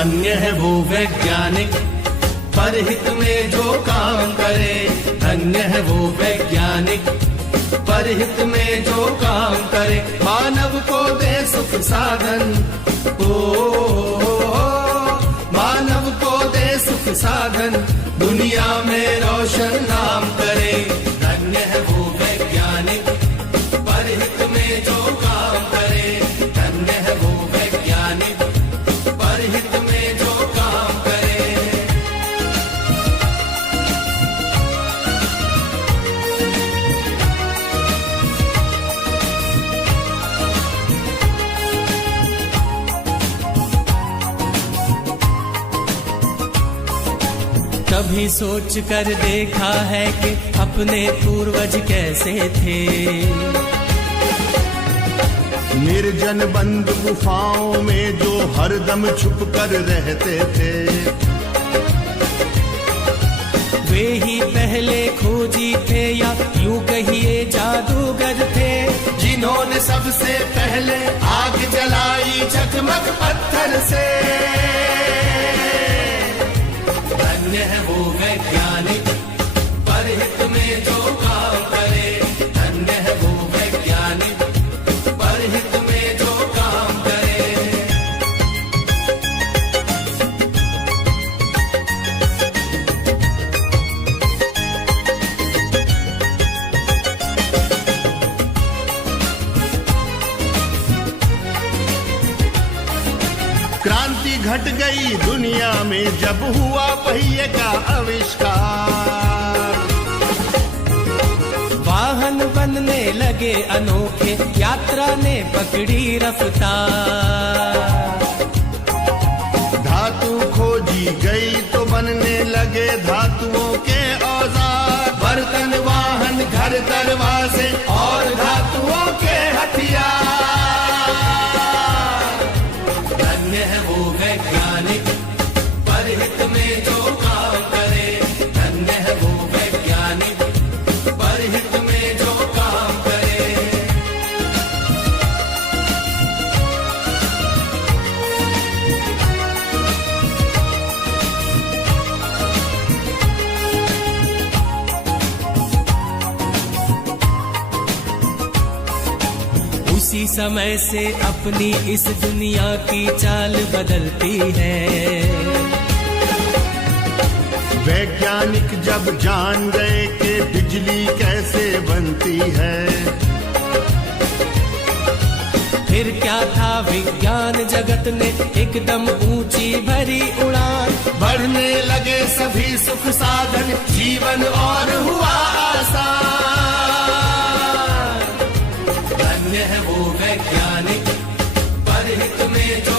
धन्य है वो वैज्ञानिक परहित में जो काम करे। धन्य है वो वैज्ञानिक परहित में जो काम करे। मानव को दे सुख साधन, ओ मानव को दे सुख साधन, दुनिया में रोशन नाम करे। धन्य है वो वैज्ञानिक परहित में जो काम करे। धन्य है वो वैज्ञानिक परहित में जो काम करे। कभी सोच कर देखा है कि अपने पूर्वज कैसे थे। निर्जन बंद गुफाओं में जो हरदम छुप कर रहते थे। वे ही पहले खोजी थे या यूं कहिए जादूगर थे, जिन्होंने सबसे पहले आग जलाई चकमक पत्थर से। धन्य है वो वैज्ञानिक परहित में जो काम करे। धन्य है वो वैज्ञानिक परहित में जो काम करे। क्रांति घट गई दुनिया में जब हुआ पहिए का आविष्कार। वाहन बनने लगे अनोखे, यात्रा ने पकड़ी रफ्तार। धातु खोजी गई तो बनने लगे धातुओं के औजार। बर्तन वाहन घर दरवाजे और धातुओं के हथियार। धन्य है वो वैज्ञानिक परहित में जो काम करे। धन्य है वो वैज्ञानिक परहित में जो काम करे। उसी समय से अपनी इस दुनिया की चाल बदलती है। वैज्ञानिक जब जान गए कि बिजली कैसे बनती है। फिर क्या था विज्ञान जगत ने एकदम ऊंची भरी उड़ान। बढ़ने लगे सभी सुख साधन, जीवन और हुआ आसान। धन्य है वो वैज्ञानिक परहित में जो